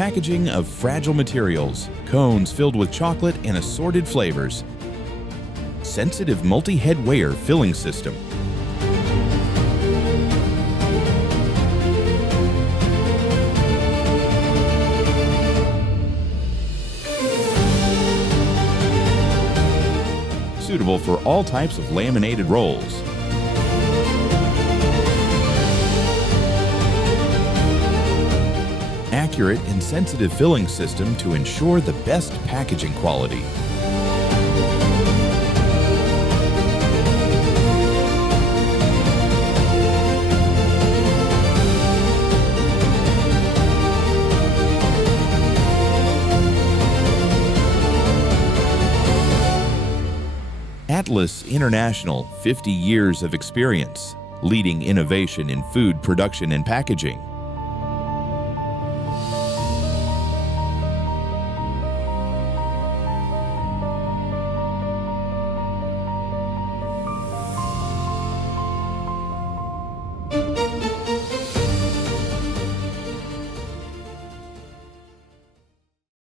packaging of fragile materials, cones filled with chocolate and assorted flavors. Sensitive multi-head weigher filling system. Suitable for all types of laminated rolls. Accurate and sensitive filling system to ensure the best packaging quality. Atlas International, 50 years of experience, leading innovation in food production and packaging.